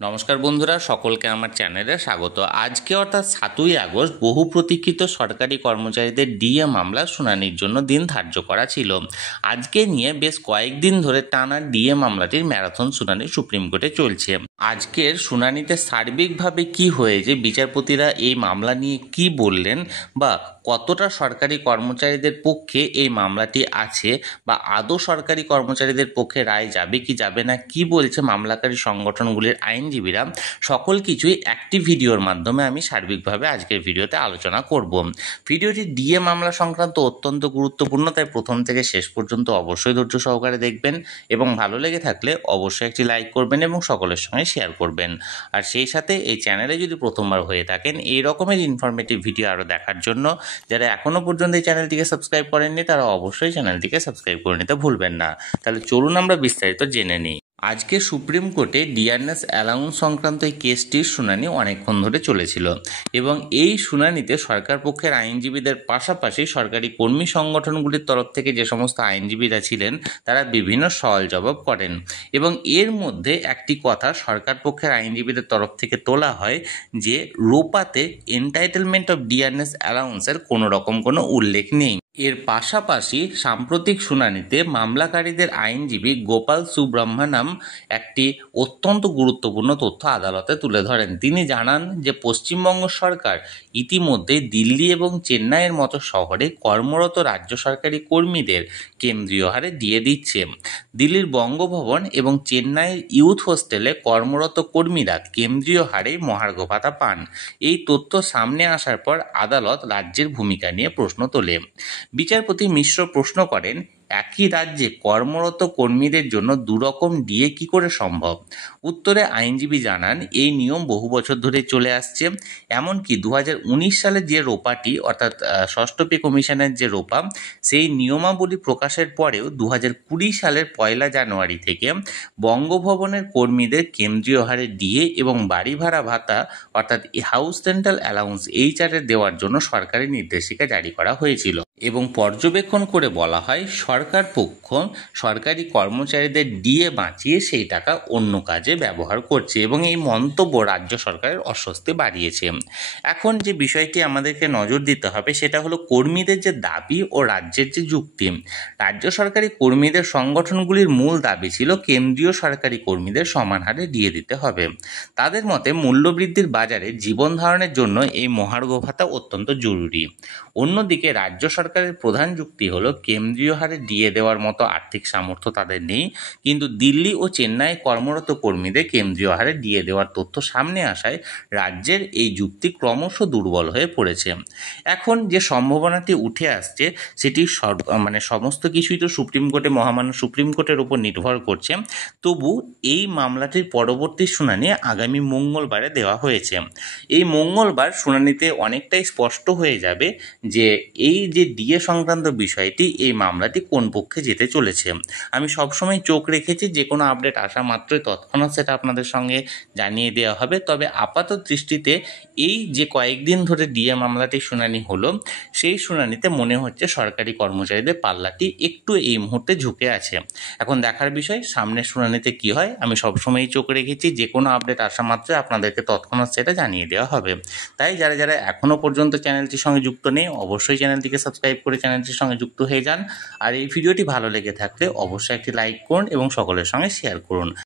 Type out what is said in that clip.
নমস্কার বন্ধুরা, সকলকে আমার চ্যানেলে স্বাগত। আজকে অর্থাৎ 7ই আগস্ট বহু প্রতীক্ষিত সরকারি কর্মচারীদের ডিএ মামলা শুনানির জন্য দিন ধার্য করা ছিল। আজকে নিয়ে বেশ কয়েকদিন ধরে টানা ডিএ মামলাটির ম্যারাথন শুনানি সুপ্রিম কোর্টে চলছে। আজকের শুনানিতে সার্বিকভাবে কি হয়েছে, বিচারপতিরা এই মামলা নিয়ে কি বললেন, বা কতটা সরকারি কর্মচারীদের পক্ষে এই মামলাটি আছে, বা আদৌ সরকারি কর্মচারীদের পক্ষে রায় যাবে কি যাবে না, কি বলছে মামলাকারী সংগঠনগুলির আইনজীবীরা, সকল কিছুই একটি ভিডিওর মাধ্যমে আমি সার্বিকভাবে আজকের ভিডিওতে আলোচনা করব। ভিডিওটি ডিএ মামলা সংক্রান্ত অত্যন্ত গুরুত্বপূর্ণ, তাই প্রথম থেকে শেষ পর্যন্ত অবশ্যই ধৈর্য সহকারে দেখবেন এবং ভালো লেগে থাকলে অবশ্যই একটি লাইক করবেন এবং সকলের সঙ্গে শেয়ার করবেন। আর সেই সাথে এই চ্যানেলে যদি প্রথমবার হয়ে থাকেন এই রকমের ইনফরমেটিভ ভিডিও আরও দেখার জন্য যারা এখনও পর্যন্ত এই চ্যানেলটিকে সাবস্ক্রাইব করেননি তারা অবশ্যই চ্যানেলটিকে সাবস্ক্রাইব করে নিতে ভুলবেন না। তাহলে চলুন আমরা বিস্তারিত জেনে নিই। আজকে সুপ্রিম কোর্টে ডিআরএস অ্যালাউন্স সংক্রান্ত এই কেসটির শুনানি অনেকক্ষণ ধরে চলেছিল এবং এই শুনানিতে সরকার পক্ষের আইনজীবীদের পাশাপাশি সরকারি কর্মী সংগঠনগুলির তরফ থেকে যে সমস্ত আইনজীবীরা ছিলেন তারা বিভিন্ন সওয়াল জবাব করেন এবং এর মধ্যে একটি কথা সরকার পক্ষের আইনজীবীদের তরফ থেকে তোলা হয় যে রোপাতে এন্টাইটেলমেন্ট অফ ডিআরএস অ্যালাউন্সের কোনো রকম কোনো উল্লেখ নেই। এর পাশাপাশি সাম্প্রতিক শুনানিতে মামলাকারীদের আইনজীবী গোপাল সুব্রহ্মণ্যম একটি অত্যন্ত গুরুত্বপূর্ণ তথ্য আদালতে তুলে ধরেন। তিনি জানান যে পশ্চিমবঙ্গ সরকার ইতিমধ্যে দিল্লি এবং চেন্নাইয়ের মতো শহরে কর্মরত রাজ্য সরকারি কর্মীদের কেন্দ্রীয় হারে দিয়ে দিচ্ছে। দিল্লির বঙ্গভবন এবং চেন্নাইয়ের ইউথ হোস্টেলে কর্মরত কর্মীরা কেন্দ্রীয় হারে মহার্ঘ ভাতা পান। এই তথ্য সামনে আসার পর আদালত রাজ্যের ভূমিকা নিয়ে প্রশ্ন তোলে। বিচারপতি মিশ্র প্রশ্ন করেন, একই রাজ্যে কর্মরত কর্মীদের জন্য দুরকম ডিএ কি করে সম্ভব? উত্তরে আইনজীবী জানান, এই নিয়ম বহু বছর ধরে চলে আসছে। এমনকি 2019 সালে যে রোপাটি অর্থাৎ ষষ্ঠ পে কমিশনের যে রোপা, সেই নিয়মাবলী প্রকাশের পরেও 2020 সালের 1 জানুয়ারি থেকে বঙ্গভবনের কর্মীদের কেন্দ্রীয় হারে ডিএ এবং বাড়ি ভাড়া ভাতা অর্থাৎ হাউস রেন্টাল অ্যালাউন্স এইচআরএ দেওয়ার জন্য সরকারি নির্দেশিকা জারি করা হয়েছিল এবং পর্যবেক্ষণ করে বলা হয় সরকার পক্ষ সরকারি কর্মচারীদের ডিএ বাঁচিয়ে সেই টাকা অন্য কাজে ব্যবহার করছে এবং এই মন্তব্য রাজ্য সরকারের অস্বস্তি বাড়িয়েছে। এখন যে বিষয়টি আমাদেরকে নজর দিতে হবে সেটা হলো কর্মীদের যে দাবি ও রাজ্যের যে যুক্তি। রাজ্য সরকারি কর্মীদের সংগঠনগুলির মূল দাবি ছিল কেন্দ্রীয় সরকারি কর্মীদের সমান হারে ডিএ দিতে হবে। তাদের মতে মূল্যবৃদ্ধির বাজারে জীবন ধারণের জন্য এই মহার্ঘ ভাতা অত্যন্ত জরুরি। অন্যদিকে রাজ্য সরকারের প্রধান যুক্তি হলো কেন্দ্রীয় হারে ডিএ দেওয়ার মতো আর্থিক সামর্থ্য তাদের নেই, কিন্তু দিল্লি ও চেন্নাই কর্মরত কর্মীদের কেন্দ্রীয় হারে ডিএ দেওয়ার তথ্য সামনে আসায় রাজ্যের এই যুক্তি ক্রমশ দুর্বল হয়ে পড়েছে। এখন যে সম্ভাবনাটি উঠে আসছে সেটি সমস্ত কিছুই তো সুপ্রিম কোর্টে মহামান্য সুপ্রিম কোর্টের উপর নির্ভর করছে। তবু এই মামলাটির পরবর্তী শুনানি আগামী মঙ্গলবারে দেওয়া হয়েছে। এই মঙ্গলবার শুনানিতে অনেকটাই স্পষ্ট হয়ে যাবে যে এই যে ডিএ সংক্রান্ত বিষয়টি, এই মামলাটি কোন পক্ষে যেতে চলেছে। আমি সবসময় চোখ রেখেছি, যে কোনো আপডেট আসা মাত্রই তৎক্ষণাৎ সেটা আপনাদের সঙ্গে জানিয়ে দেওয়া হবে। তবে আপাতত দৃষ্টিতে এই যে কয়েকদিন ধরে ডিএ মামলাটি শুনানি হলো, সেই শুনানিতে মনে হচ্ছে সরকারি কর্মচারীদের পাল্লাটি একটু এই মুহূর্তে ঝুঁকে আছে। এখন দেখার বিষয় সামনের শুনানিতে কি হয়। আমি সবসময়ই চোখ রেখেছি, যে কোনো আপডেট আসা মাত্রই আপনাদেরকে তৎক্ষণাৎ সেটা জানিয়ে দেওয়া হবে। তাই যারা যারা এখনও পর্যন্ত চ্যানেলটির সঙ্গে যুক্ত নেই অবশ্যই চ্যানেলটিকে সাবস্ক্রাইব করে চ্যানেলটির সঙ্গে যুক্ত হয়ে যান। আর এই ভিডিওটি ভালো লেগে থাকলে অবশ্যই একটি লাইক করুন এবং সকলের সঙ্গে শেয়ার করুন।